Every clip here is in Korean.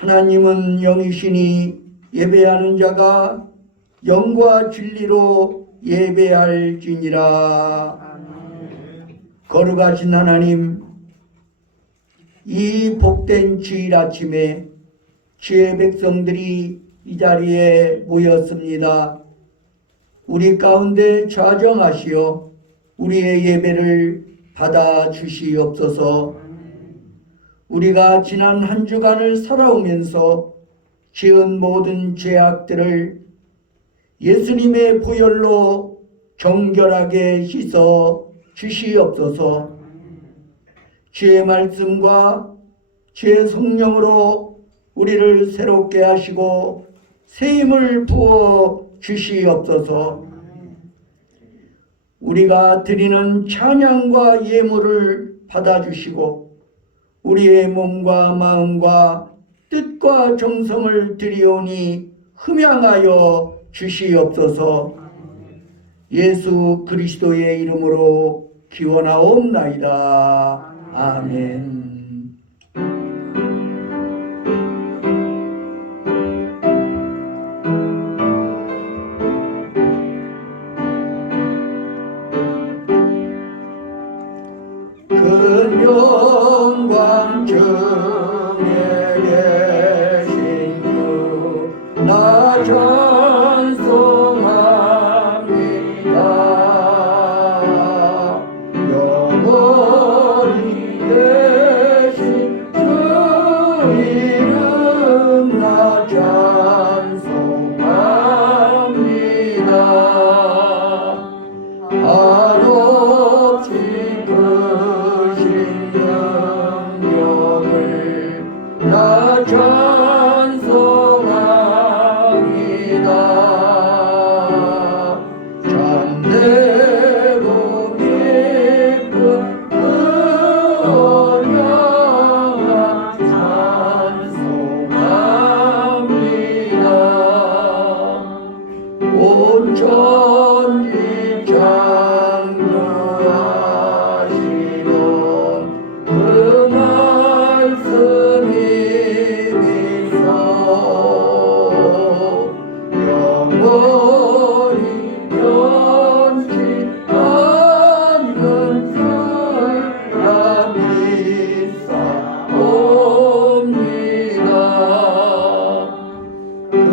하나님은 영이시니 예배하는 자가 영과 진리로 예배할지니라. 거룩하신 하나님, 이 복된 주일 아침에 주의 백성들이 이 자리에 모였습니다. 우리 가운데 좌정하시어 우리의 예배를 받아 주시옵소서. 우리가 지난 한 주간을 살아오면서 지은 모든 죄악들을 예수님의 보혈로 정결하게 씻어 주시옵소서. 주의 말씀과 주의 성령으로 우리를 새롭게 하시고 새 힘을 부어 주시옵소서. 우리가 드리는 찬양과 예물을 받아주시고 우리의 몸과 마음과 뜻과 정성을 드리오니 흠양하여 주시옵소서. 예수 그리스도의 이름으로 기원하옵나이다. 아멘. 큰 영광 중에 계신 주 나 찬송합니다. 영원히 계신 주 이름 나 찬송합니다. 한없이 나 찬송합니다. 참되고 깊은 그 언약을 찬송합니다. 온 천지 창조하시던 그 말씀이 영원히 변치 않는 사랑 믿사옵니다. 그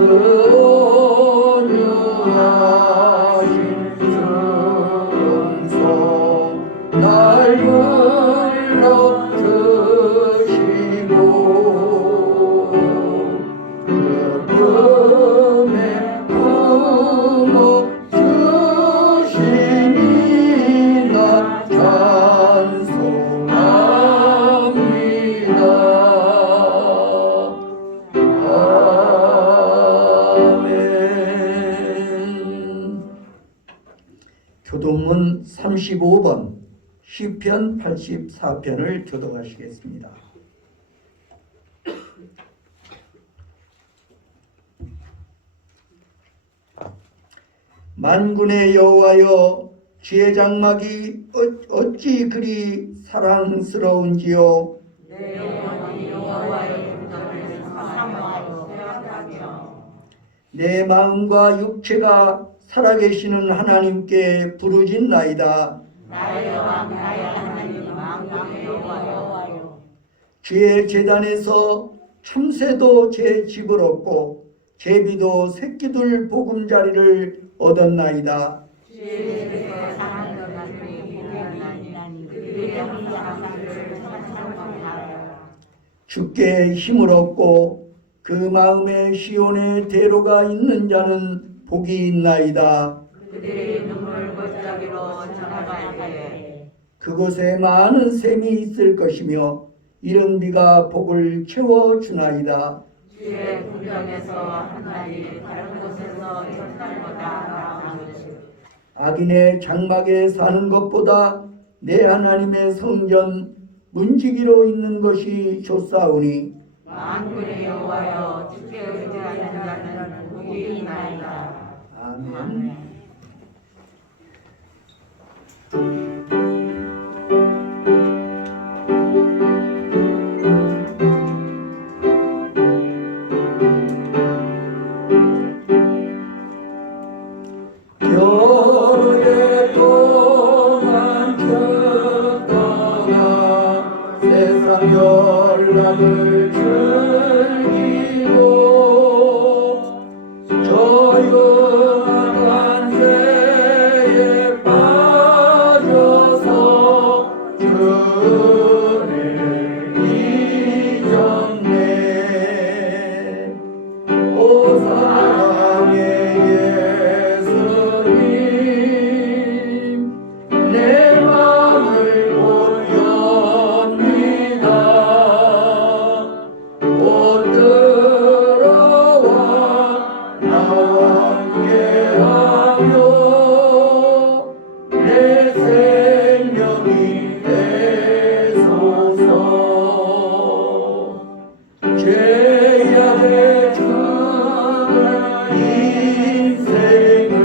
온유하신 충성 날 불러주시고 금의 부모 주시니 나 찬송합니다. 아멘. 교동문 35번 시편 84편을 교독하시겠습니다. 만군의 여호와여, 주의 장막이 어찌 그리 사랑스러운지요. 내 영혼이 여호와의 구전을 사모하여 생각하며 내 마음과 육체가 살아계시는 하나님께 부르짖나이다. 나의 왕 나의 하나님 만군의 여호와여, 주의 제단에서 참새도 제 집을 얻고 제비도 새끼들 보금자리를 얻었나이다. 주의 집에서 사는 것들이 복이나니 그들의 항상 그를 찬송하라. 주께 힘을 얻고 그 마음에 시온의 대로가 있는 자는 복이 있나이다. 그들의 눈물 골짜기로 전하갈 때에 그곳에 많은 샘이 있을 것이며 이른 비가 복을 채워주나이다. 주의 궁전에서 한 날이 다른 곳에서 첫 날보다 나으시. 악인의 장막에 사는 것보다 내 하나님의 성전 문지기로 있는 것이 좋사오니 만군의 여호와여, 주께 의지하는 자는 복이 있나이다. 아멘. 즐기고 조용한 새에 빠져서 주를 잊었네. 오 사랑의 예수님, 내 맘을 곧 엽니다. 곧 들어와 나와 함께하며 내 생명이 되소서. 죄악의 주는 인생을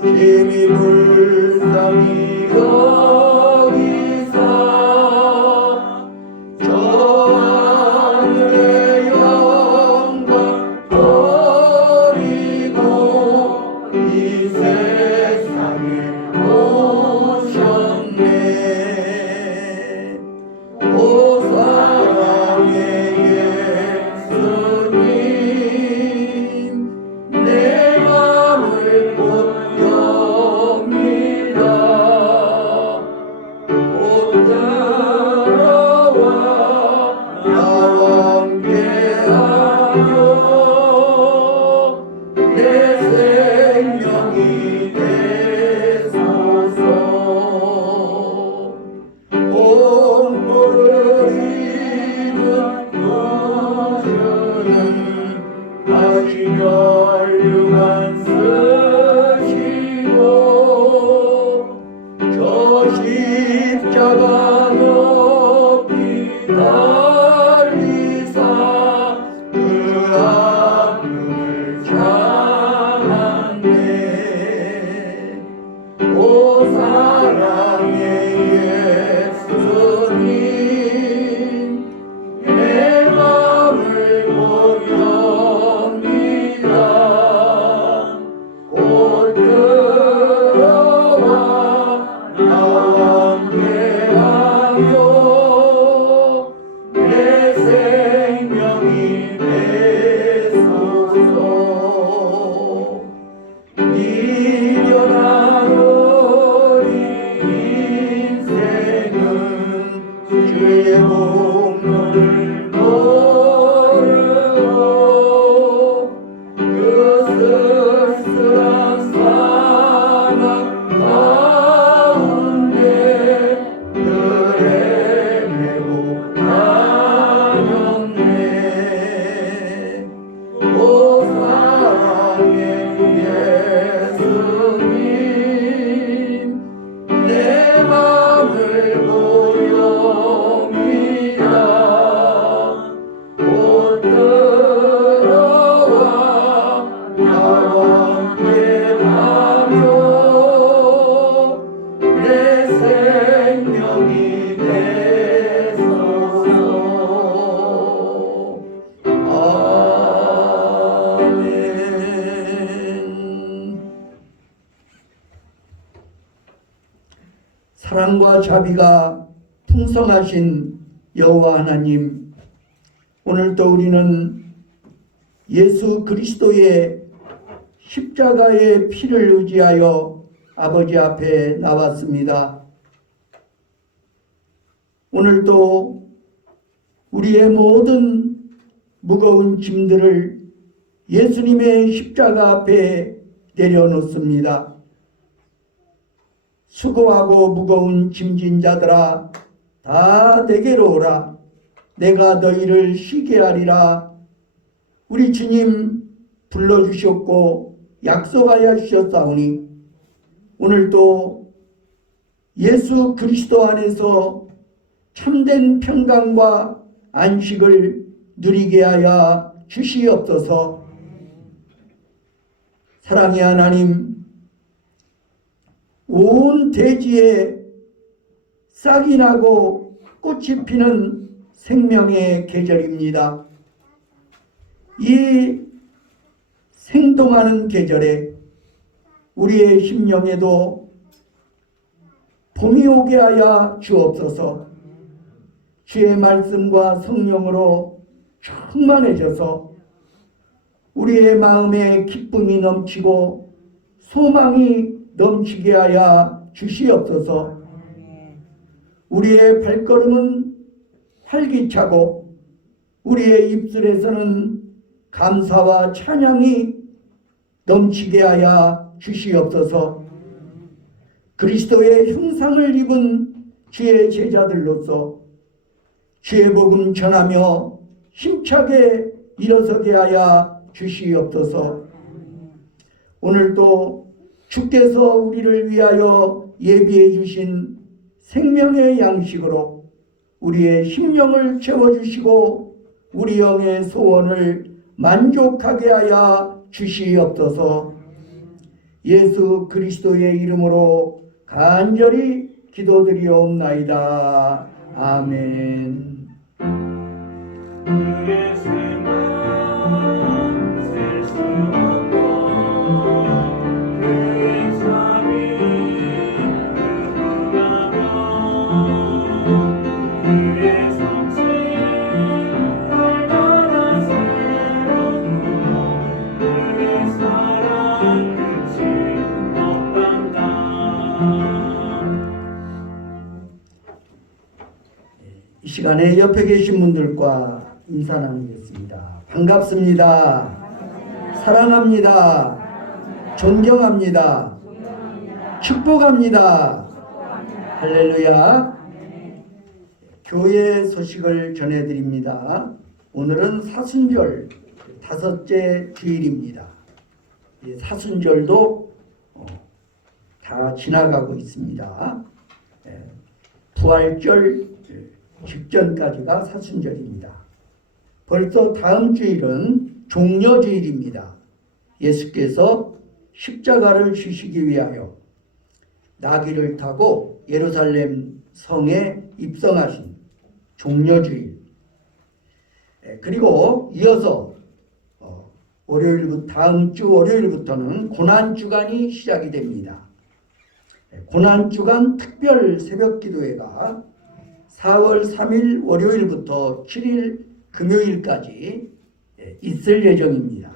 심히 불쌍히 여기사 저 하늘의 영광 버리고 이 세상에 오셨네. 오 사랑의 예수님, 내 맘을 곧 엽니다. 곧 들어와 나와 함께하며 내 생명이 되소서. 온물을 입은 구주는 다시 혈류만 쓰시고 저 십자가 높이 달리사 그 아픔을 참았네. 오 사랑의 예수님, 내 맘을 곧 엽니다. 곧 들어와 나와 함께하며 내 생명이 되소서. 미련한 우리 인생은 주의 공로를 모르고 그 쓸쓸한 사랑 가운데 늘 헤매고 다녔네. 오 사랑의 예수님, 내 맘을 고엽니다. 곧 들어와 나와 함께하며 내 생명이 되소서. 아멘. 사랑과 자비가 풍성하신 여호와 하나님, 오늘도 우리는 예수 그리스도의 십자가의 피를 의지하여 아버지 앞에 나왔습니다. 오늘도 우리의 모든 무거운 짐들을 예수님의 십자가 앞에 내려놓습니다. 수고하고 무거운 짐진 자들아 다 내게로 오라. 내가 너희를 쉬게 하리라. 우리 주님 불러주셨고 약속하여 주셨사오니 오늘도 예수 그리스도 안에서 참된 평강과 안식을 누리게 하여 주시옵소서. 사랑의 하나님, 온 대지에 싹이 나고 꽃이 피는 생명의 계절입니다. 이 생동하는 계절에 우리의 심령에도 봄이 오게 하여 주옵소서. 주의 말씀과 성령으로 충만해져서 우리의 마음에 기쁨이 넘치고 소망이 넘치게 하여 주시옵소서. 우리의 발걸음은 활기차고 우리의 입술에서는 감사와 찬양이 넘치게 하여 주시옵소서. 그리스도의 형상을 입은 주의 제자들로서 주의 복음 전하며 힘차게 일어서게 하여 주시옵소서. 오늘도 주께서 우리를 위하여 예비해 주신 생명의 양식으로 우리의 심령을 채워주시고 우리 영의 소원을 만족하게 하여 주시옵소서. 예수 그리스도의 이름으로 간절히 기도드리옵나이다. 아멘. 그의 샘은 셀 수 없고 그의 잠이 누구라며 그의 성취 얼마나 새롭고 그의 사랑 끝이 없단다. 이 시간에 옆에 계신 분들과 인사 나누겠습니다. 반갑습니다. 사랑합니다. 존경합니다. 축복합니다. 할렐루야. 교회 소식을 전해드립니다. 오늘은 사순절 5째 주일입니다. 사순절도 다 지나가고 있습니다. 부활절 직전까지가 사순절입니다. 벌써 다음 주일은 종려주일입니다. 예수께서 십자가를 지시기 위하여 나귀를 타고 예루살렘 성에 입성하신 종려주일. 그리고 이어서 다음 주 월요일부터는 고난주간이 시작이 됩니다. 고난주간 특별 새벽기도회가 4월 3일 월요일부터 7일 금요일까지 있을 예정입니다.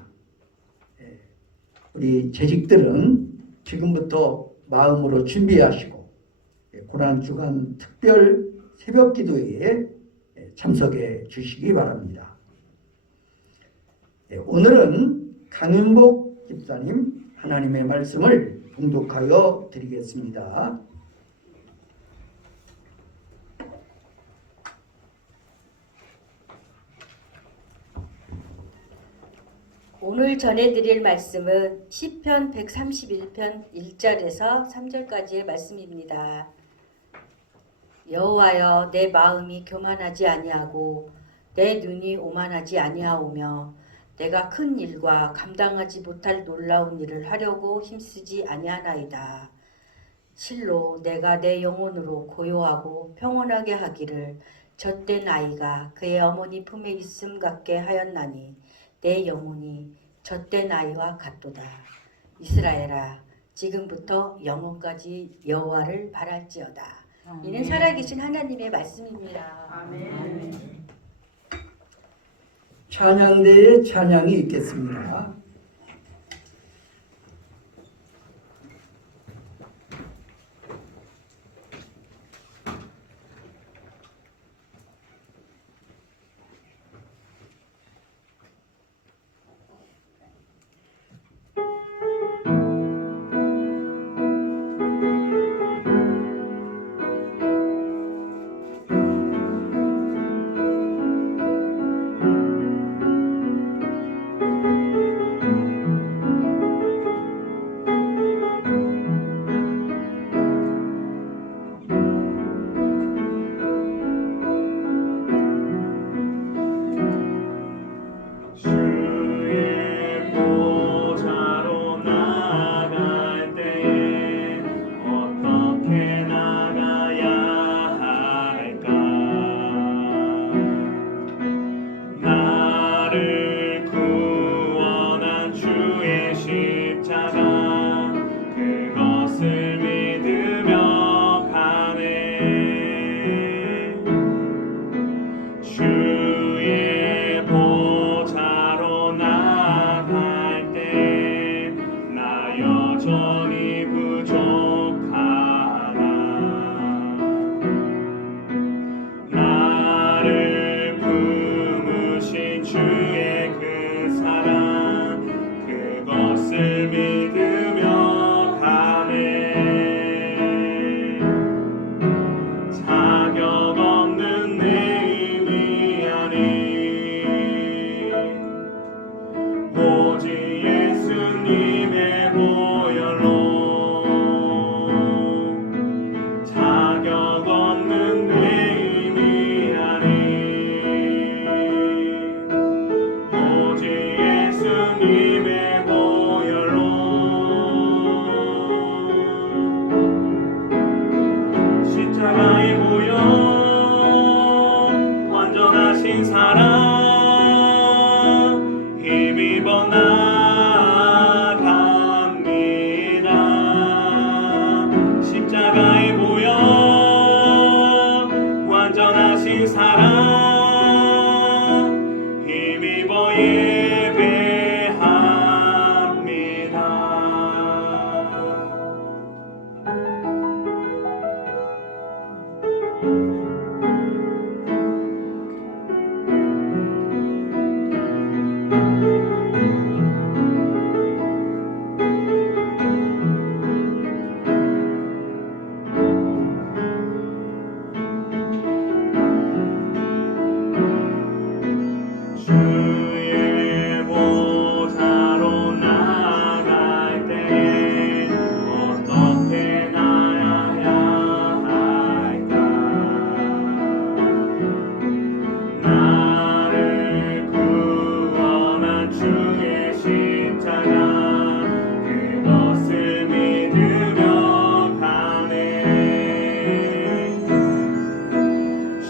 우리 재직들은 지금부터 마음으로 준비하시고 고난주간 특별 새벽기도회에 참석해 주시기 바랍니다. 오늘은 강윤복 집사님 하나님의 말씀을 봉독하여 드리겠습니다. 오늘 전해드릴 말씀은 시편 131편 1절에서 3절까지의 말씀입니다. 여호와여, 내 마음이 교만하지 아니하고 내 눈이 오만하지 아니하오며 내가 큰 일과 감당하지 못할 놀라운 일을 하려고 힘쓰지 아니하나이다. 실로 내가 내 영혼으로 고요하고 평온하게 하기를 젖된 아이가 그의 어머니 품에 있음 같게 하였나니 내 영혼이 젖된 아이와 같도다. 이스라엘아, 지금부터 영원까지 여호와를 바랄지어다. 이는 살아계신 하나님의 말씀입니다. 아멘. 찬양대에 찬양이 있겠습니다. 주의 보좌로 나갈 때 어떻게 나아야 할까? 나를 구원한 주의 십자가 그것을 믿으며 가네.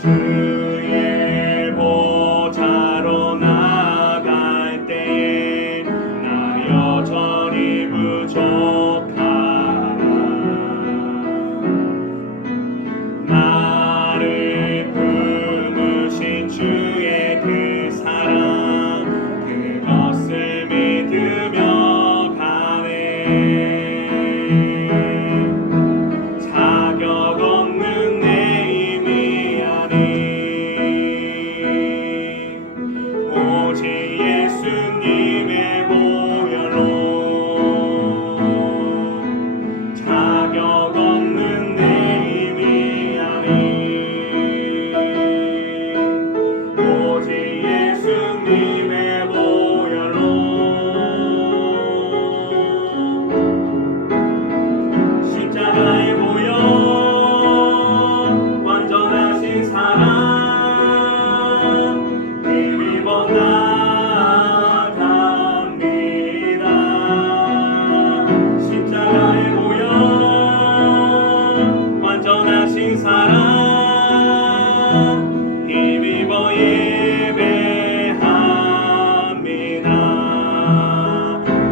주의 보좌로 나갈 때에 나 여전히 부족하나. 나를 품으신 주의 그 사랑 그것을 믿으며 가네. 자격 없는 내 힘이 아니 오직 예수님의 보혈로 자격 없는 내 힘이 아니 오직 예수님의 보혈로 십자가의 보혈 완전하신 사랑 힘입어 나갑니다. 십자가의 보혈 완전하신 사랑 힘입어 예배합니다.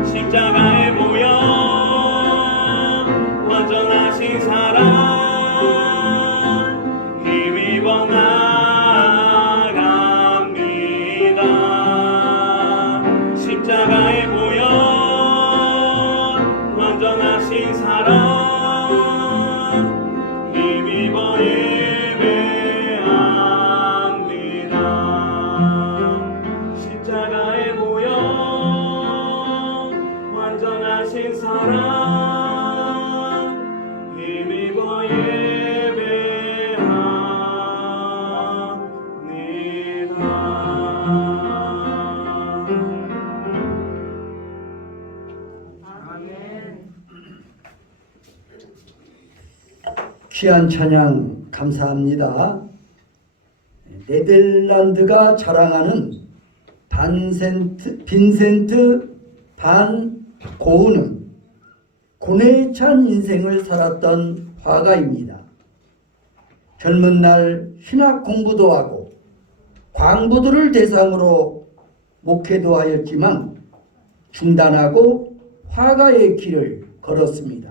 십자가의 보혈 완전하신 사랑 힘입어 나갑니다. 십자가의 보혈 완전하신 사랑 힘입어 예배합니다. 십자가의 보혈 완전하신 사랑 힘입어 귀한 찬양 감사합니다. 네덜란드가 자랑하는 빈센트 반 고흐는 고뇌에 찬 인생을 살았던 화가입니다. 젊은 날 신학 공부도 하고 광부들을 대상으로 목회도 하였지만 중단하고 화가의 길을 걸었습니다.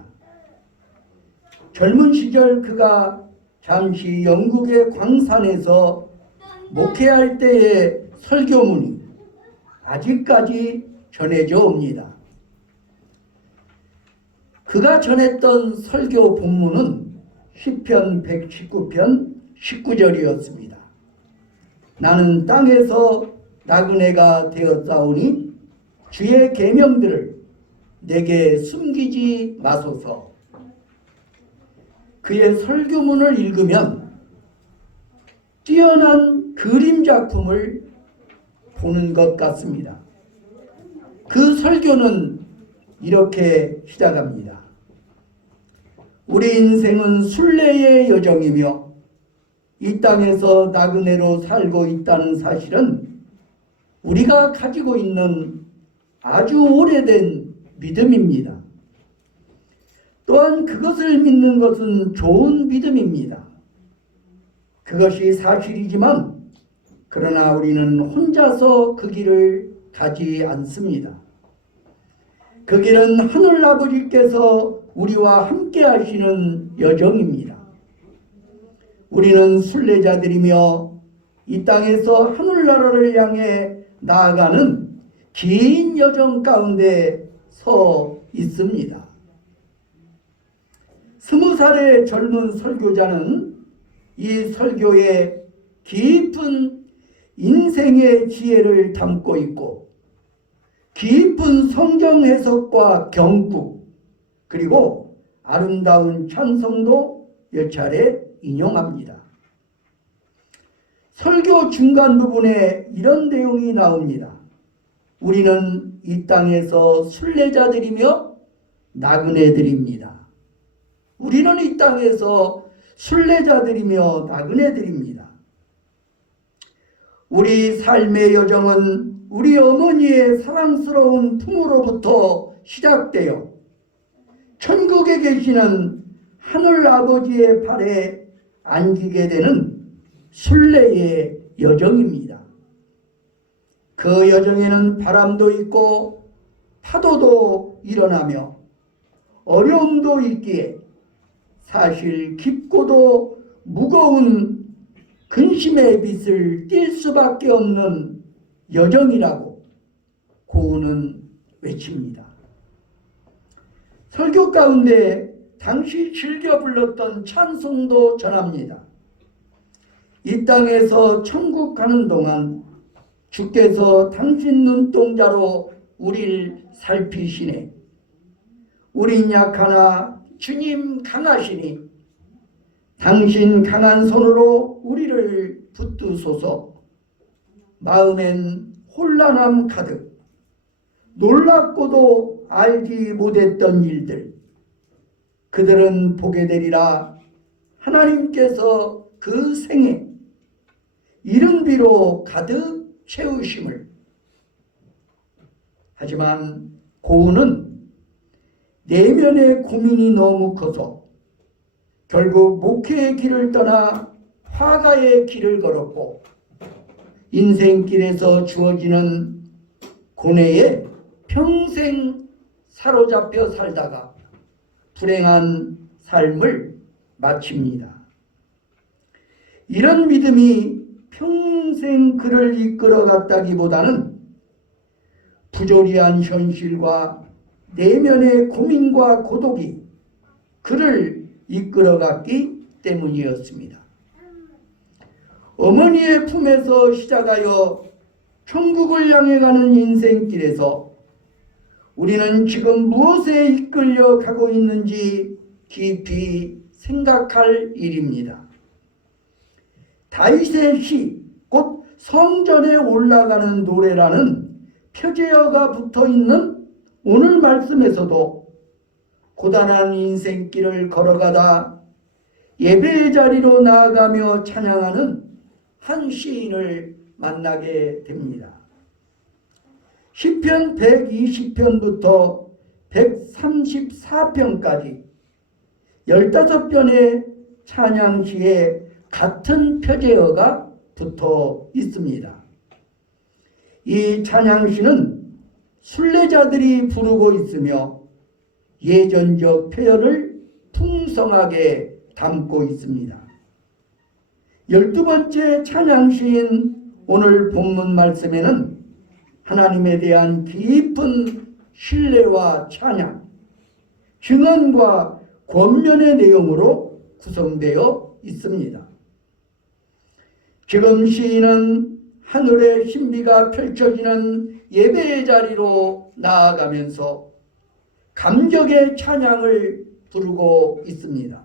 젊은 시절 그가 잠시 영국의 광산에서 목회할 때의 설교문이 아직까지 전해져 옵니다. 그가 전했던 설교 본문은 시편 119편 19절이었습니다. 나는 땅에서 나그네가 되었사오니 주의 계명들을 내게 숨기지 마소서. 그의 설교문을 읽으면 뛰어난 그림 작품을 보는 것 같습니다. 그 설교는 이렇게 시작합니다. 우리 인생은 순례의 여정이며 이 땅에서 나그네로 살고 있다는 사실은 우리가 가지고 있는 아주 오래된 믿음입니다. 또한 그것을 믿는 것은 좋은 믿음입니다. 그것이 사실이지만 그러나 우리는 혼자서 그 길을 가지 않습니다. 그 길은 하늘 아버지께서 우리와 함께 하시는 여정입니다. 우리는 순례자들이며 이 땅에서 하늘나라를 향해 나아가는 긴 여정 가운데 서 있습니다. 20살의 젊은 설교자는 이 설교에 깊은 인생의 지혜를 담고 있고 깊은 성경 해석과 경구 그리고 아름다운 찬송도 몇 차례 인용합니다. 설교 중간 부분에 이런 내용이 나옵니다. 우리는 이 땅에서 순례자들이며 나그네들입니다. 우리는 이 땅에서 순례자들이며 나그네들입니다. 우리 삶의 여정은 우리 어머니의 사랑스러운 품으로부터 시작되어 천국에 계시는 하늘 아버지의 발에 안기게 되는 순례의 여정입니다. 그 여정에는 바람도 있고 파도도 일어나며 어려움도 있기에 사실 깊고도 무거운 근심의 빛을 띌 수밖에 없는 여정이라고 고은은 외칩니다. 설교 가운데 당시 즐겨 불렀던 찬송도 전합니다. 이 땅에서 천국 가는 동안 주께서 당신 눈동자로 우리를 살피시네. 우린 약하나 주님 강하시니 당신 강한 손으로 우리를 붙드소서. 마음엔 혼란함 가득 놀랍고도 알지 못했던 일들 그들은 보게 되리라. 하나님께서 그 생에 이른 비로 가득 채우심을. 하지만 고은은 내면의 고민이 너무 커서 결국 목회의 길을 떠나 화가의 길을 걸었고 인생길에서 주어지는 고뇌에 평생 사로잡혀 살다가 불행한 삶을 마칩니다. 이런 믿음이 평생 그를 이끌어갔다기보다는 부조리한 현실과 내면의 고민과 고독이 그를 이끌어갔기 때문이었습니다. 어머니의 품에서 시작하여 천국을 향해 가는 인생길에서 우리는 지금 무엇에 이끌려 가고 있는지 깊이 생각할 일입니다. 다윗의 시, 곧 성전에 올라가는 노래라는 표제어가 붙어있는 오늘 말씀에서도 고단한 인생길을 걸어가다 예배의 자리로 나아가며 찬양하는 한 시인을 만나게 됩니다. 시편 120편부터 134편까지 15편의 찬양시에 같은 표제어가 붙어 있습니다. 이 찬양시는 순례자들이 부르고 있으며 예전적 표현을 풍성하게 담고 있습니다. 12번째 찬양시인 오늘 본문 말씀에는 하나님에 대한 깊은 신뢰와 찬양, 증언과 권면의 내용으로 구성되어 있습니다. 지금 시인은 하늘의 신비가 펼쳐지는 예배의 자리로 나아가면서 감격의 찬양을 부르고 있습니다.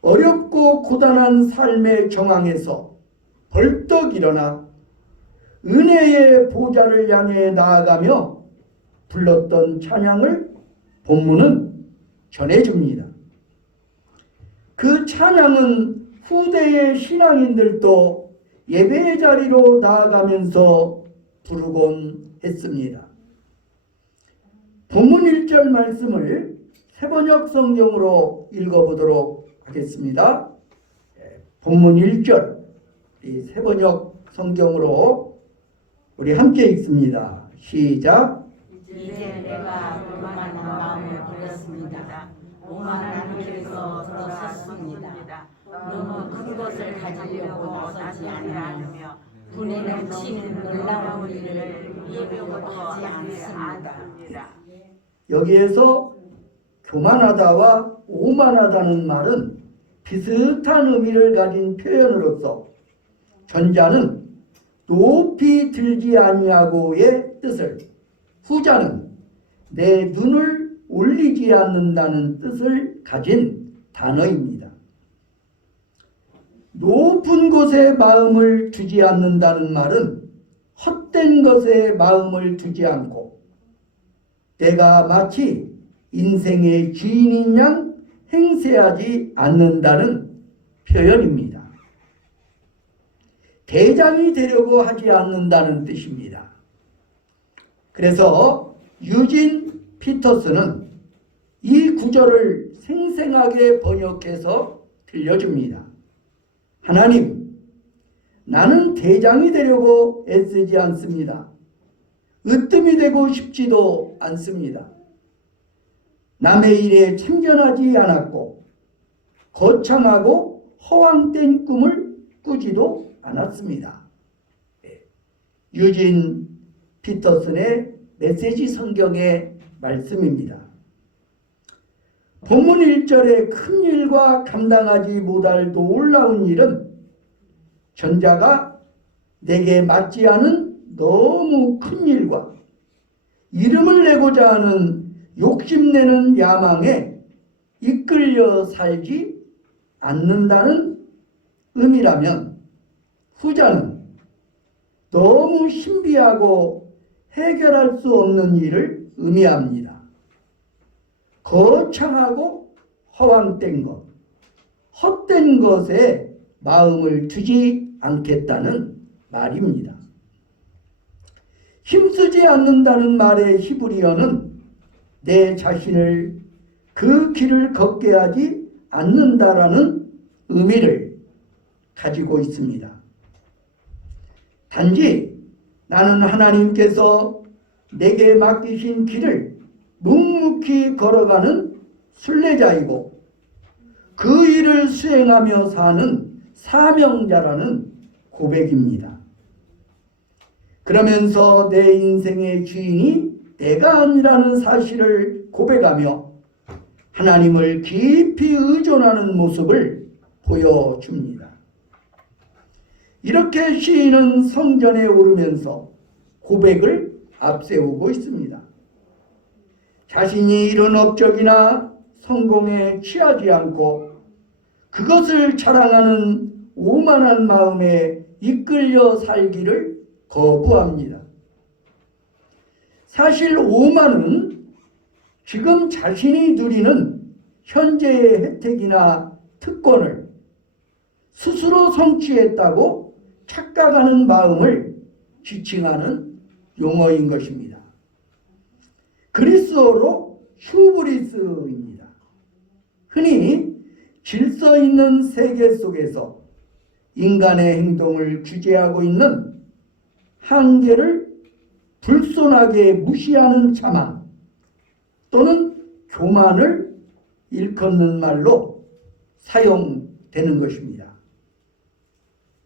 어렵고 고단한 삶의 정황에서 벌떡 일어나 은혜의 보좌를 향해 나아가며 불렀던 찬양을 본문은 전해줍니다. 그 찬양은 후대의 신앙인들도 예배의 자리로 나아가면서 부르곤 했습니다. 본문 1절 말씀을 세번역 성경으로 읽어보도록 하겠습니다. 본문 1절 이 세번역 성경으로 우리 함께 읽습니다. 시작. 이제 내가 교만한 마음을 버렸습니다. 오만한 길에서 돌아섰습니다. 너무 큰 것을 가지려고 나서지 아니하며 분에 넘치는 놀라운 일을 이루어하지 않습니다. 여기에서 교만하다와 오만하다는 말은 비슷한 의미를 가진 표현으로서 전자는 높이 들지 아니하고의 뜻을, 후자는 내 눈을 올리지 않는다는 뜻을 가진 단어입니다. 높은 곳에 마음을 두지 않는다는 말은 헛된 것에 마음을 두지 않고 내가 마치 인생의 주인인 양 행세하지 않는다는 표현입니다. 대장이 되려고 하지 않는다는 뜻입니다. 그래서 유진 피터스는 이 구절을 생생하게 번역해서 들려줍니다. 하나님, 나는 대장이 되려고 애쓰지 않습니다. 으뜸이 되고 싶지도 않습니다. 남의 일에 참견하지 않았고 거창하고 허황된 꿈을 꾸지도 않았습니다. 유진 피터슨의 메시지 성경의 말씀입니다. 본문 1절에 큰 일과 감당하지 못할 놀라운 일은 전자가 내게 맞지 않은 너무 큰 일과 이름을 내고자 하는 욕심내는 야망에 이끌려 살지 않는다는 의미라면, 후자는 너무 신비하고 해결할 수 없는 일을 의미합니다. 거창하고 허황된 것, 헛된 것에 마음을 두지 않겠다는 말입니다. 힘쓰지 않는다는 말의 히브리어는 내 자신을 그 길을 걷게 하지 않는다라는 의미를 가지고 있습니다. 단지 나는 하나님께서 내게 맡기신 길을 묵묵히 걸어가는 순례자이고 그 일을 수행하며 사는 사명자라는 고백입니다. 그러면서 내 인생의 주인이 내가 아니라는 사실을 고백하며 하나님을 깊이 의존하는 모습을 보여줍니다. 이렇게 시인은 성전에 오르면서 고백을 앞세우고 있습니다. 자신이 이룬 업적이나 성공에 취하지 않고 그것을 자랑하는 오만한 마음에 이끌려 살기를 거부합니다. 사실 오만은 지금 자신이 누리는 현재의 혜택이나 특권을 스스로 성취했다고 착각하는 마음을 지칭하는 용어인 것입니다. 그리스어로 휴브리스입니다. 흔히 질서 있는 세계 속에서 인간의 행동을 규제하고 있는 한계를 불손하게 무시하는 자만 또는 교만을 일컫는 말로 사용되는 것입니다.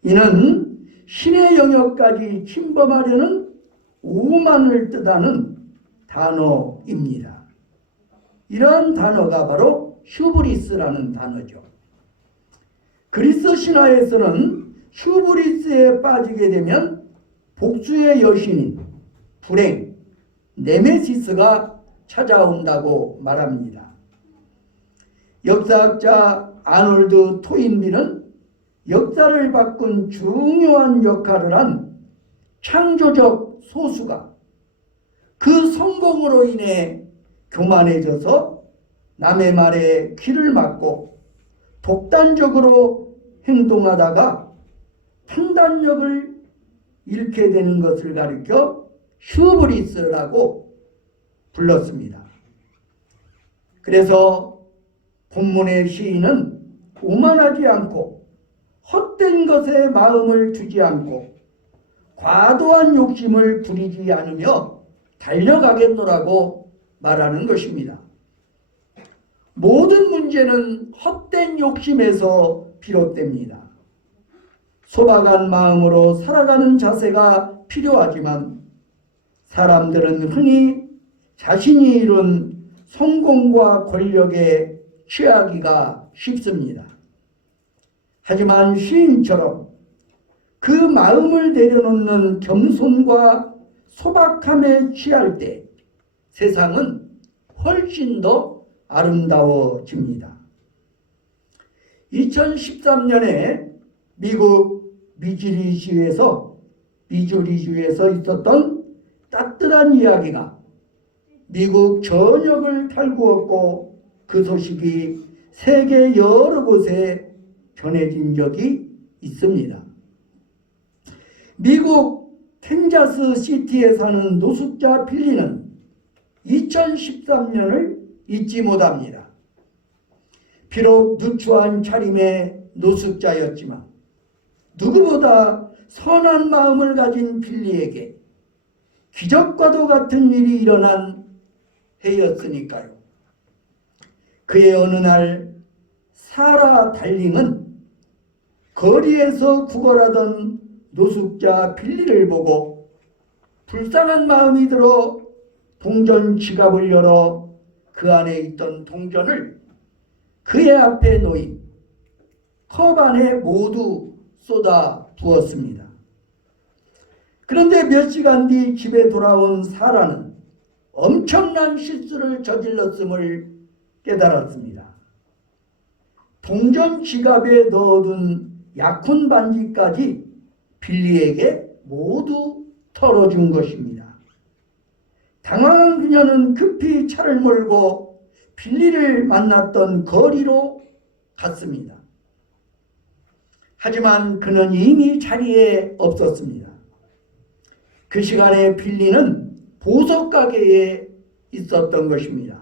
이는 신의 영역까지 침범하려는 오만을 뜻하는 단어입니다. 이러한 단어가 바로 휴브리스라는 단어죠. 그리스 신화에서는 휴브리스에 빠지게 되면 복수의 여신인 불행, 네메시스가 찾아온다고 말합니다. 역사학자 아놀드 토인비는 역사를 바꾼 중요한 역할을 한 창조적 소수가 그 성공으로 인해 교만해져서 남의 말에 귀를 막고 독단적으로 행동하다가 판단력을 잃게 되는 것을 가리켜 휴브리스라고 불렀습니다. 그래서 본문의 시인은 오만하지 않고 헛된 것에 마음을 두지 않고 과도한 욕심을 부리지 않으며 달려가겠노라고 말하는 것입니다. 모든 문제는 헛된 욕심에서 비롯됩니다. 소박한 마음으로 살아가는 자세가 필요하지만 사람들은 흔히 자신이 이룬 성공과 권력에 취하기가 쉽습니다. 하지만 시인처럼 그 마음을 내려놓는 겸손과 소박함에 취할 때 세상은 훨씬 더 아름다워집니다. 2013년에 미국 미주리주에서 있었던 따뜻한 이야기가 미국 전역을 달구었고 그 소식이 세계 여러 곳에 전해진 적이 있습니다. 미국 캔자스 시티에 사는 노숙자 빌리는 2013년을 잊지 못합니다. 비록 누추한 차림의 노숙자였지만 누구보다 선한 마음을 가진 빌리에게 기적과도 같은 일이 일어난 해였으니까요. 그의 어느 날 사라 달링은 거리에서 구걸하던 노숙자 빌리를 보고 불쌍한 마음이 들어 동전 지갑을 열어 그 안에 있던 동전을 그의 앞에 놓인 컵 안에 모두 쏟아 부었습니다. 그런데 몇 시간 뒤 집에 돌아온 사라는 엄청난 실수를 저질렀음을 깨달았습니다. 동전 지갑에 넣어둔 약혼 반지까지 빌리에게 모두 털어준 것입니다. 당황한 그녀는 급히 차를 몰고 빌리를 만났던 거리로 갔습니다. 하지만 그는 이미 자리에 없었습니다. 그 시간에 빌리는 보석 가게에 있었던 것입니다.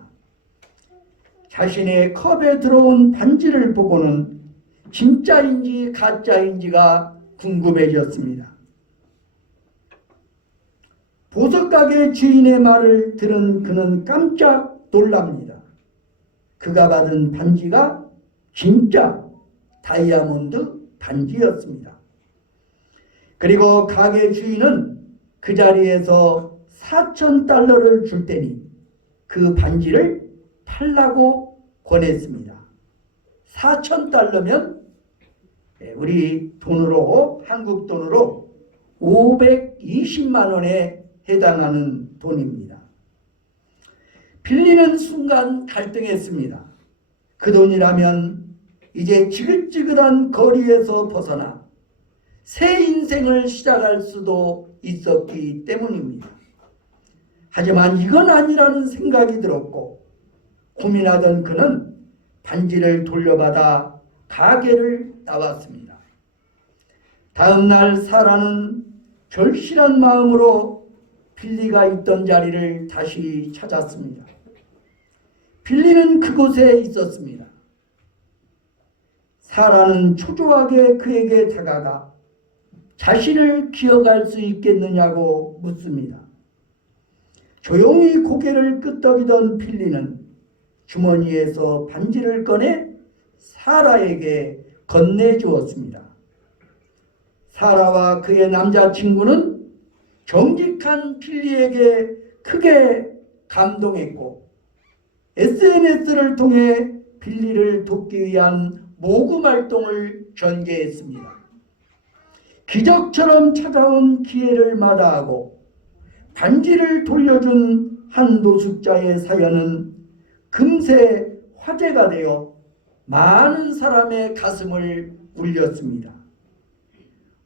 자신의 컵에 들어온 반지를 보고는 진짜인지 가짜인지가 궁금해졌습니다. 보석 가게 주인의 말을 들은 그는 깜짝 놀랍니다. 그가 받은 반지가 진짜 다이아몬드 반지였습니다. 그리고 가게 주인은 그 자리에서 $4,000를 줄 테니 그 반지를 팔라고 권했습니다. $4,000면 우리 돈으로, 한국 돈으로 520만 원에 해당하는 돈입니다. 빌리는 순간 갈등했습니다. 그 돈이라면 이제 지긋지긋한 거리에서 벗어나 새 인생을 시작할 수도 있었기 때문입니다. 하지만 이건 아니라는 생각이 들었고 고민하던 그는 반지를 돌려받아 가게를 나왔습니다. 다음 날 사라는 절실한 마음으로 빌리가 있던 자리를 다시 찾았습니다. 빌리는 그곳에 있었습니다. 사라는 초조하게 그에게 다가가 자신을 기억할 수 있겠느냐고 묻습니다. 조용히 고개를 끄덕이던 빌리는 주머니에서 반지를 꺼내 사라에게 건네주었습니다. 사라와 그의 남자친구는 정직한 빌리에게 크게 감동했고 SNS를 통해 빌리를 돕기 위한 모금 활동을 전개했습니다. 기적처럼 찾아온 기회를 마다하고 반지를 돌려준 한 노숙자의 사연은 금세 화제가 되어 많은 사람의 가슴을 울렸습니다.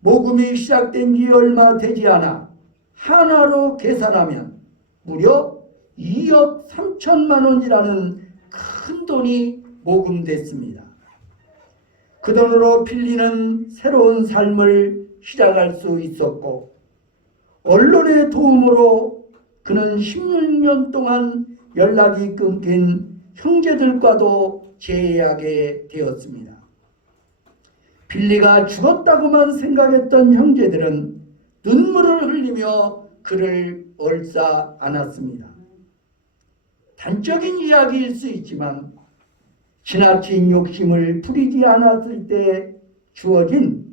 모금이 시작된 지 얼마 되지 않아 하나로 계산하면 무려 2억 3천만 원이라는 큰 돈이 모금됐습니다. 그 돈으로 빌리는 새로운 삶을 시작할 수 있었고 언론의 도움으로 그는 16년 동안 연락이 끊긴 형제들과도 재회하게 되었습니다. 빌리가 죽었다고만 생각했던 형제들은 눈물을 흘리며 그를 얼싸 안았습니다. 단적인 이야기일 수 있지만 지나친 욕심을 부리지 않았을 때 주어진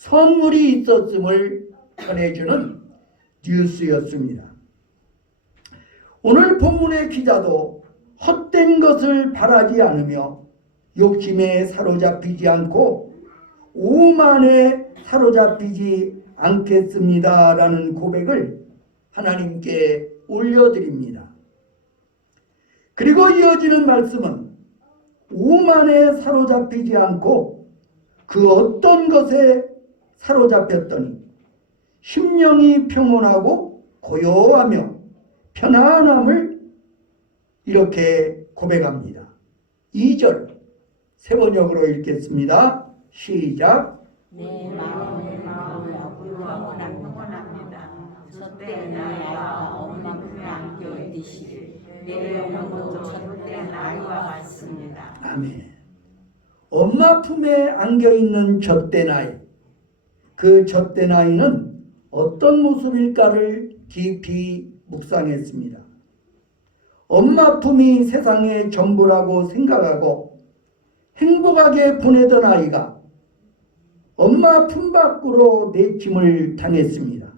선물이 있었음을 전해주는 뉴스였습니다. 오늘 본문의 기자도 헛된 것을 바라지 않으며 욕심에 사로잡히지 않고 오만에 사로잡히지 않겠습니다라는 고백을 하나님께 올려드립니다. 그리고 이어지는 말씀은 오만에 사로잡히지 않고 그 어떤 것에 사로잡혔더니 심령이 평온하고 고요하며 편안함을 이렇게 고백합니다. 2절 세 번역으로 읽겠습니다. 시작. 내 마음을 평온합니다. 저때 나이가 엄마 품에 안겨 있듯이 내 영혼도 저때 나이와 같습니다. 아멘. 엄마 품에 안겨있는 젖대 나이, 그 젖대 나이는 어떤 모습일까를 깊이 묵상했습니다. 엄마 품이 세상의 전부라고 생각하고 행복하게 보내던 아이가 엄마 품 밖으로 내침을 당했습니다.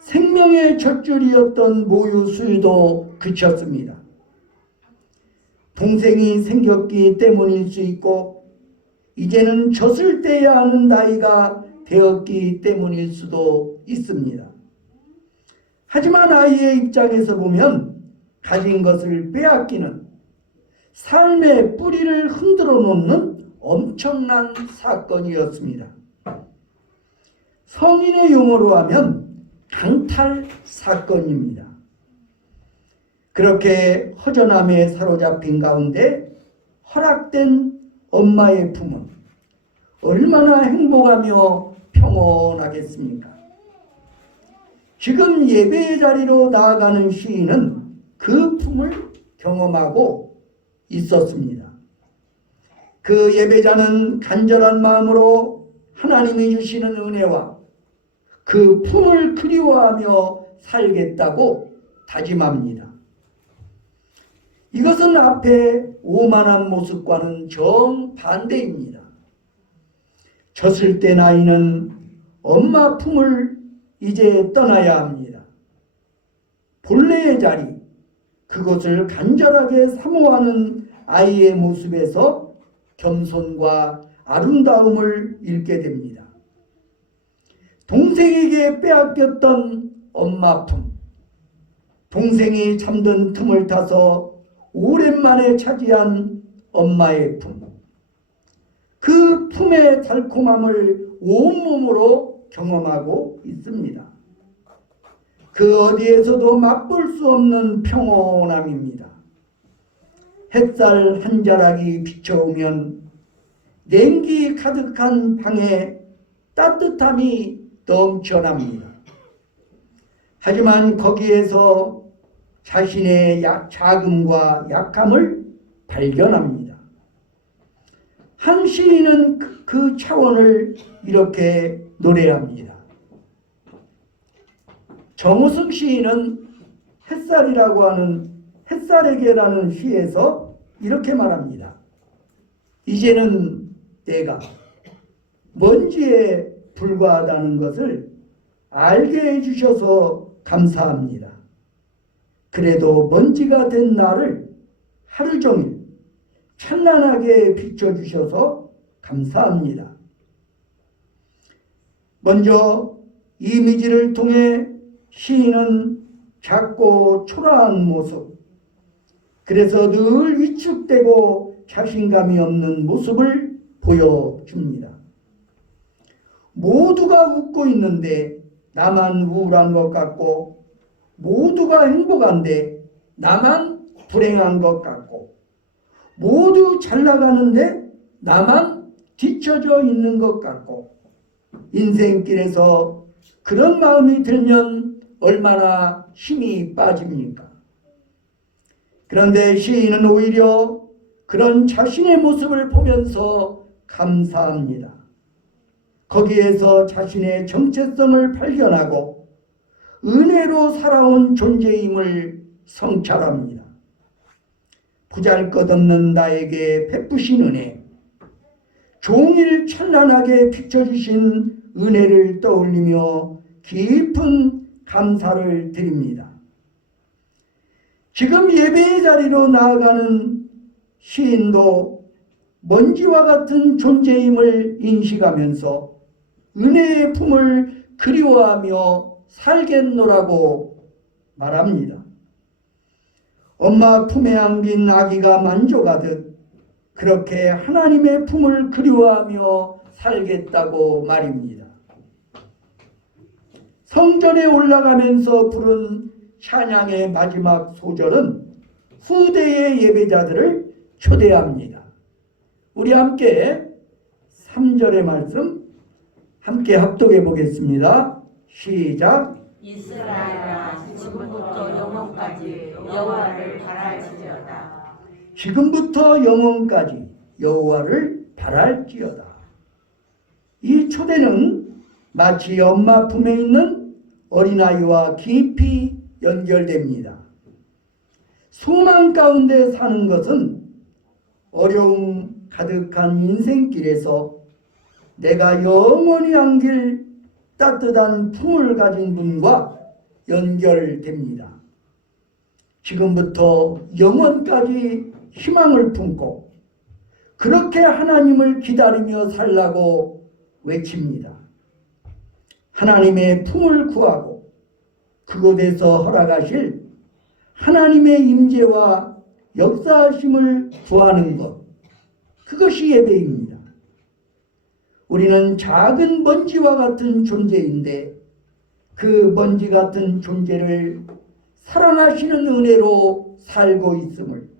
생명의 젖줄이었던 모유 수유도 그쳤습니다. 동생이 생겼기 때문일 수 있고 이제는 젖을 떼야 하는 나이가 되었기 때문일 수도 있습니다. 하지만 아이의 입장에서 보면 가진 것을 빼앗기는 삶의 뿌리를 흔들어 놓는 엄청난 사건이었습니다. 성인의 용어로 하면 강탈 사건입니다. 그렇게 허전함에 사로잡힌 가운데 허락된 엄마의 품은 얼마나 행복하며 평온하겠습니까? 지금 예배의 자리로 나아가는 시인은 그 품을 경험하고 있었습니다. 그 예배자는 간절한 마음으로 하나님이 주시는 은혜와 그 품을 그리워하며 살겠다고 다짐합니다. 이것은 앞에 오만한 모습과는 정반대입니다. 젖을 때 나이는 엄마 품을 이제 떠나야 합니다. 본래의 자리, 그것을 간절하게 사모하는 아이의 모습에서 겸손과 아름다움을 잃게 됩니다. 동생에게 빼앗겼던 엄마 품, 동생이 잠든 틈을 타서 오랜만에 차지한 엄마의 품, 그 품의 달콤함을 온몸으로 경험하고 있습니다. 그 어디에서도 맛볼 수 없는 평온함입니다. 햇살 한 자락이 비춰오면 냉기 가득한 방에 따뜻함이 넘쳐납니다. 하지만 거기에서 자신의 자금과 약함을 발견합니다. 한 시인은 그 차원을 이렇게 노래합니다. 정우승 시인은 햇살이라고 하는 햇살에게라는 시에서 이렇게 말합니다. 이제는 내가 먼지에 불과하다는 것을 알게 해주셔서 감사합니다. 그래도 먼지가 된 나를 하루 종일 찬란하게 비춰주셔서 감사합니다. 먼저 이미지를 통해 시인은 작고 초라한 모습, 그래서 늘 위축되고 자신감이 없는 모습을 보여줍니다. 모두가 웃고 있는데 나만 우울한 것 같고, 모두가 행복한데 나만 불행한 것 같고, 모두 잘 나가는데 나만 뒤처져 있는 것 같고, 인생길에서 그런 마음이 들면 얼마나 힘이 빠집니까? 그런데 시인은 오히려 그런 자신의 모습을 보면서 감사합니다. 거기에서 자신의 정체성을 발견하고 은혜로 살아온 존재임을 성찰합니다. 보잘것없는 나에게 베푸신 은혜, 종일 찬란하게 비춰주신 은혜를 떠올리며 깊은 감사를 드립니다. 지금 예배의 자리로 나아가는 시인도 먼지와 같은 존재임을 인식하면서 은혜의 품을 그리워하며 살겠노라고 말합니다. 엄마 품에 안긴 아기가 만족하듯 그렇게 하나님의 품을 그리워하며 살겠다고 말입니다. 성전에 올라가면서 부른 찬양의 마지막 소절은 후대의 예배자들을 초대합니다. 우리 함께 3절의 말씀 함께 합독해 보겠습니다. 시작. 이스라엘아 지금부터 영원까지 여호와를 바랄지어다. 지금부터 영원까지 여호와를 바랄지어다. 이 초대는 마치 엄마 품에 있는 어린아이와 깊이 연결됩니다. 소망 가운데 사는 것은 어려움 가득한 인생길에서 내가 영원히 안길 따뜻한 품을 가진 분과 연결됩니다. 지금부터 영원까지 희망을 품고 그렇게 하나님을 기다리며 살라고 외칩니다. 하나님의 품을 구하고 그곳에서 허락하실 하나님의 임재와 역사하심을 구하는 것, 그것이 예배입니다. 우리는 작은 먼지와 같은 존재인데 그 먼지 같은 존재를 사랑하시는 은혜로 살고 있음을,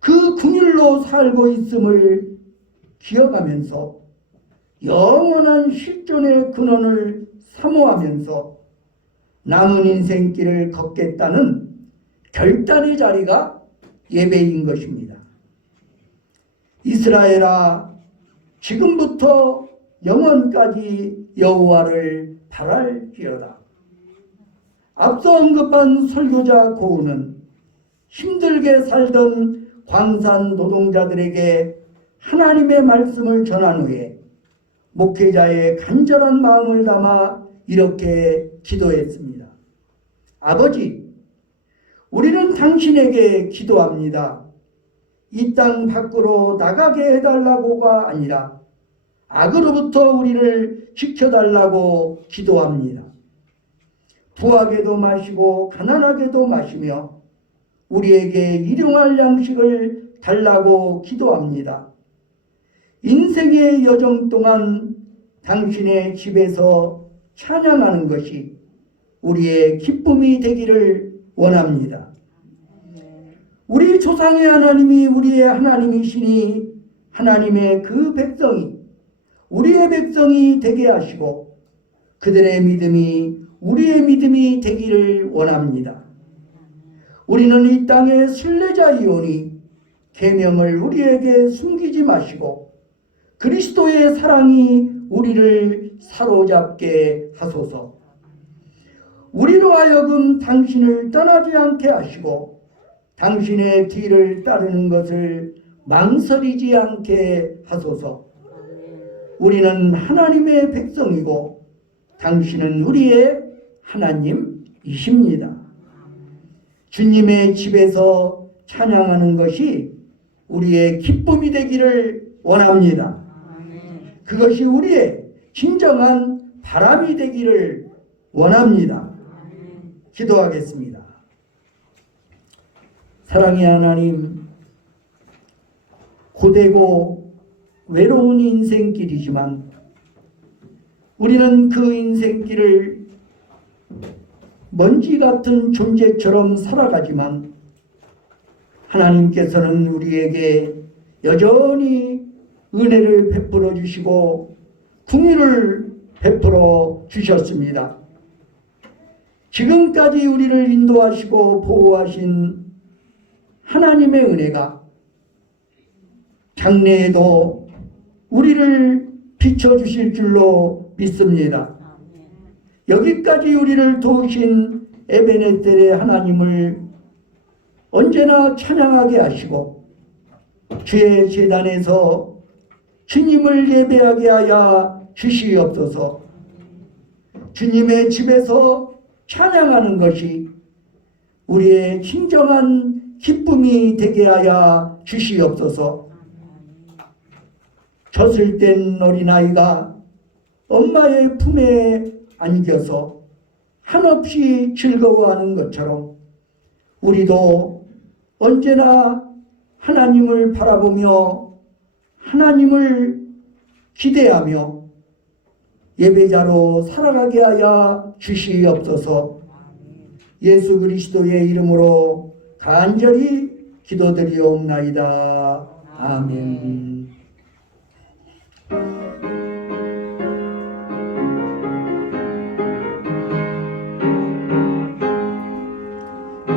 그 긍휼로 살고 있음을 기억하면서 영원한 실존의 근원을 사모하면서 남은 인생길을 걷겠다는 결단의 자리가 예배인 것입니다. 이스라엘아 지금부터 영원까지 여호와를 바랄지어다. 앞서 언급한 설교자 고은은 힘들게 살던 광산 노동자들에게 하나님의 말씀을 전한 후에 목회자의 간절한 마음을 담아 이렇게 기도했습니다. 아버지, 우리는 당신에게 기도합니다. 이 땅 밖으로 나가게 해달라고가 아니라 악으로부터 우리를 지켜달라고 기도합니다. 부하게도 마시고 가난하게도 마시며 우리에게 일용할 양식을 달라고 기도합니다. 인생의 여정 동안 당신의 집에서 찬양하는 것이 우리의 기쁨이 되기를 원합니다. 우리 조상의 하나님이 우리의 하나님이시니 하나님의 그 백성이 우리의 백성이 되게 하시고 그들의 믿음이 우리의 믿음이 되기를 원합니다. 우리는 이 땅의 순례자이오니 계명을 우리에게 숨기지 마시고 그리스도의 사랑이 우리를 사로잡게 하소서. 우리로 하여금 당신을 떠나지 않게 하시고 당신의 뒤를 따르는 것을 망설이지 않게 하소서. 우리는 하나님의 백성이고 당신은 우리의 하나님이십니다. 주님의 집에서 찬양하는 것이 우리의 기쁨이 되기를 원합니다. 그것이 우리의 진정한 바람이 되기를 원합니다. 기도하겠습니다. 사랑의 하나님, 고되고 외로운 인생길이지만 우리는 그 인생길을 먼지 같은 존재처럼 살아가지만 하나님께서는 우리에게 여전히 은혜를 베풀어 주시고 긍휼을 베풀어 주셨습니다. 지금까지 우리를 인도하시고 보호하신 하나님의 은혜가 장래에도 우리를 비춰주실 줄로 믿습니다. 여기까지 우리를 도우신 에베네셀의 하나님을 언제나 찬양하게 하시고 주의 제단에서 주님을 예배하게 하여 주시옵소서. 주님의 집에서 찬양하는 것이 우리의 진정한 기쁨이 되게 하여 주시옵소서. 젖을 뗀 어린아이가 엄마의 품에 안겨서 한없이 즐거워하는 것처럼 우리도 언제나 하나님을 바라보며 하나님을 기대하며 예배자로 살아가게 하여 주시옵소서. 예수 그리스도의 이름으로 간절히 기도드리옵나이다. 아멘.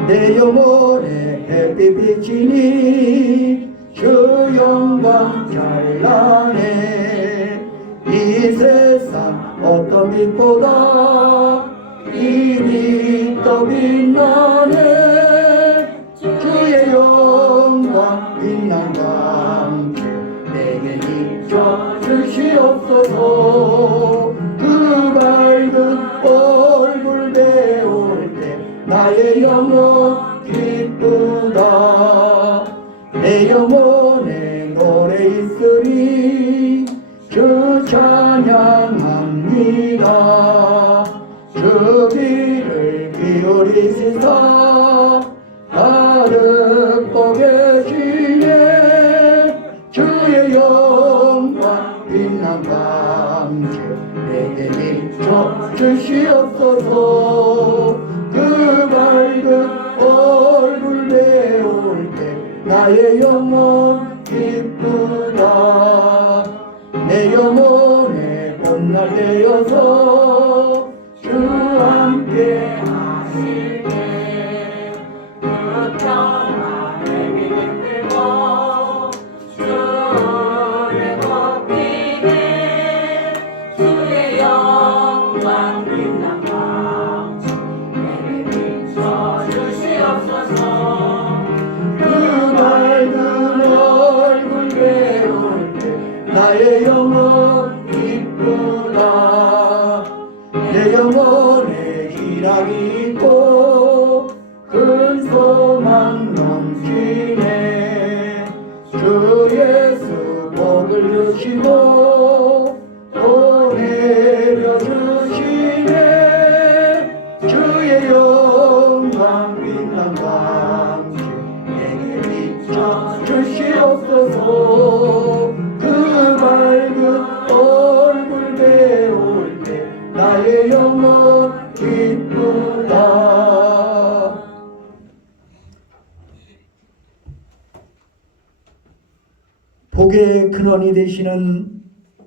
내 영혼의 햇빛 비치니 주 영광 찬란해. 이 세상 어떤 빛보다 이 빛 더 빛나네. 주의 영광 빛난 광채 내게 비춰 주시옵소서. 그 밝은 얼굴 배울 때 나의 영혼 기쁘다. 내 영혼에 노래 있으니 주 찬양합니다. 주 귀를 기울이시사 가득 계시네. 주의 영광 빛난 광채 내게 비춰 주시옵소서. 그 밝은 얼굴 배울 때 나의 영혼 기쁘다. 내 영혼의 봄날 되어서 주 함께 하실 때 그 평안을 믿들고 주를 높이네. 주의 영광 빛난 광채 내게 비춰 주시옵소서. 그 밝은 얼굴 배울 때 나의 영혼 기쁘다. 내 영혼에 희락이 있고 큰 소망 넘치네. 주 예수 복을 주시고 또 내려주시네. 주의 영광 빛난 광채 내게 비춰 주시옵소서. 그 밝은 얼굴 배울 때 나의 영혼 기쁘다. 복의 근원이 되시는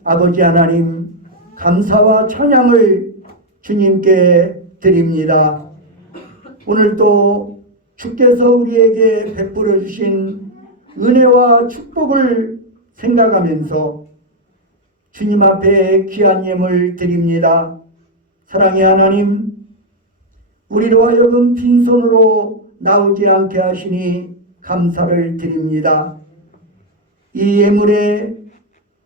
아버지 하나님, 감사와 찬양을 주님께 드립니다. 오늘도 주께서 우리에게 베풀어 주신 은혜와 축복을 생각하면서 주님 앞에 귀한 예물 드립니다. 사랑의 하나님, 우리로 하여금 빈손으로 나오지 않게 하시니 감사를 드립니다. 이 예물에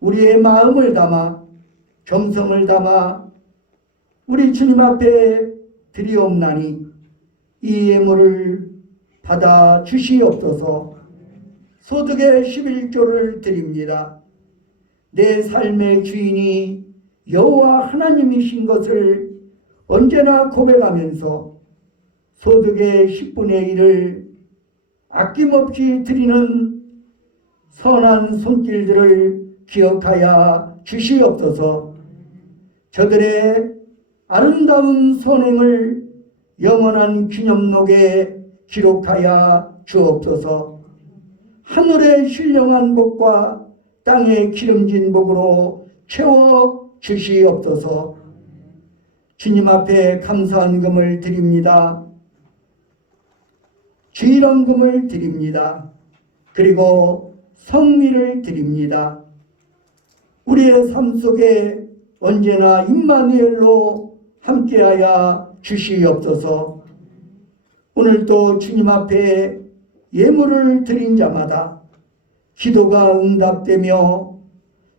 우리의 마음을 담아 정성을 담아 우리 주님 앞에 드리옵나니 이 예물을 받아 주시옵소서. 소득의 11조를 드립니다. 내 삶의 주인이 여호와 하나님이신 것을 언제나 고백하면서 소득의 10분의 1을 아낌없이 드리는 선한 손길들을 기억하여 주시옵소서. 저들의 아름다운 선행을 영원한 기념록에 기록하여 주옵소서. 하늘의 신령한 복과 땅의 기름진 복으로 채워 주시옵소서. 주님 앞에 감사한 금을 드립니다. 주일원금을 드립니다. 그리고 성미를 드립니다. 우리의 삶 속에 언제나 임마누엘로 함께하여 주시옵소서. 오늘도 주님 앞에 예물을 드린 자마다 기도가 응답되며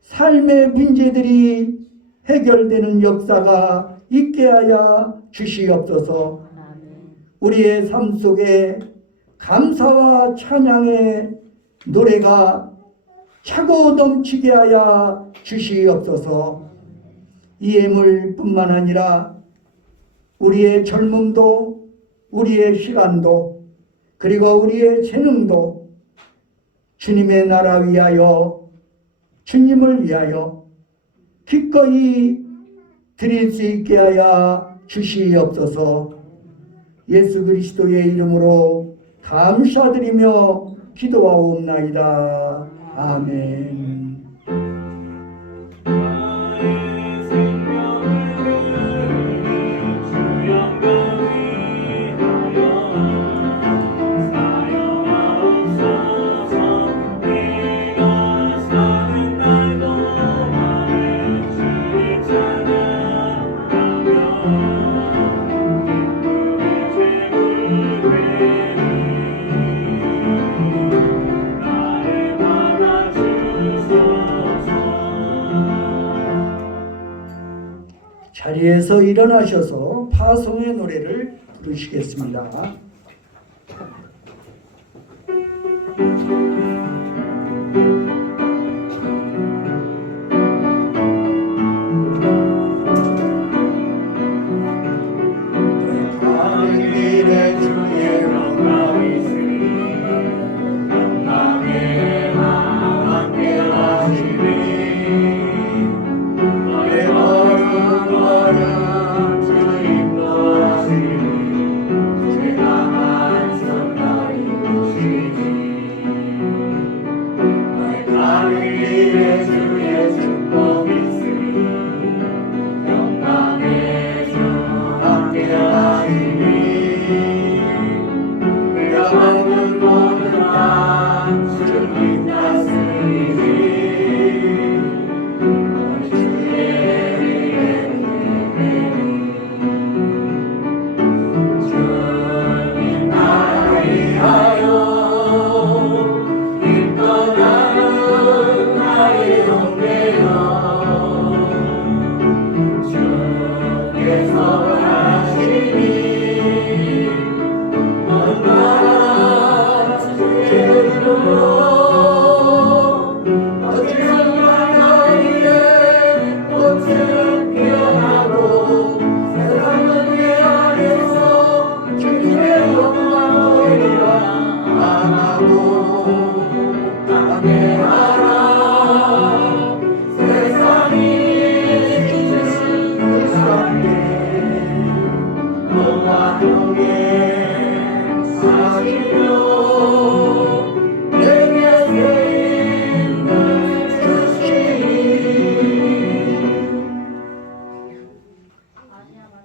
삶의 문제들이 해결되는 역사가 있게 하여 주시옵소서. 우리의 삶 속에 감사와 찬양의 노래가 차고 넘치게 하여 주시옵소서. 이 예물뿐만 아니라 우리의 젊음도, 우리의 시간도, 그리고 우리의 재능도 주님의 나라 위하여, 주님을 위하여 기꺼이 드릴 수 있게 하여 주시옵소서. 예수 그리스도의 이름으로 감사드리며 기도하옵나이다. 아멘. 나의 생명을 주 영광 위하여 사용하옵소서. 내가 사는 날 동안에 주를 찬양하며 기쁨의 제물 되리. 나를 받아주소서. 자리에서 일어나셔서 파송의 노래를 부르시겠습니다. 가는 길에 주의 영광이 있으니 영광의 마음 함께 하시니 너의 걸음 주 인도하시니 죄가 많던 날 이루시니 너의 가는 길에 주의 축복이 있으니 영광의 주 함께 하시니 내가 받는 모든 땅 주님 다스리니 주의 이름을 주님 나를 위하여 길 떠나는 나의 영계여 주께서 하시니 얼마나 주의 이름으로 어찌한 나이에 꽃을 피어나고 세상은 내 안에서 주님의 영광 보이리라. 아마고 아멘하라. 세상이 주신 그 삶에 너와 동행하시며 내게 쓰임을 주시니.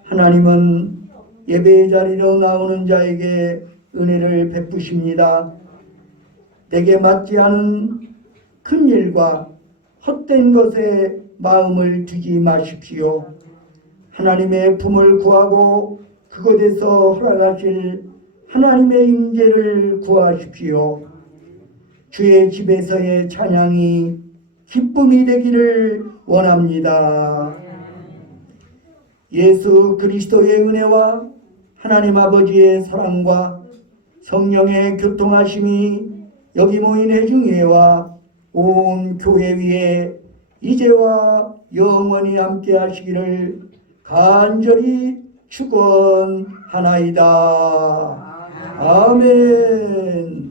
하나님은 예배의 자리로 나오는 자에게 은혜를 베푸십니다. 내게 맞지 않은 큰 일과 헛된 것에 마음을 두지 마십시오. 하나님의 품을 구하고 그곳에서 허락하실 하나님의 임재를 구하십시오. 주의 집에서의 찬양이 기쁨이 되기를 원합니다. 예수 그리스도의 은혜와 하나님 아버지의 사랑과 성령의 교통하심이 여기 모인 회중회와 온 교회 위에 이제와 영원히 함께 하시기를 간절히 축원하나이다. 아멘.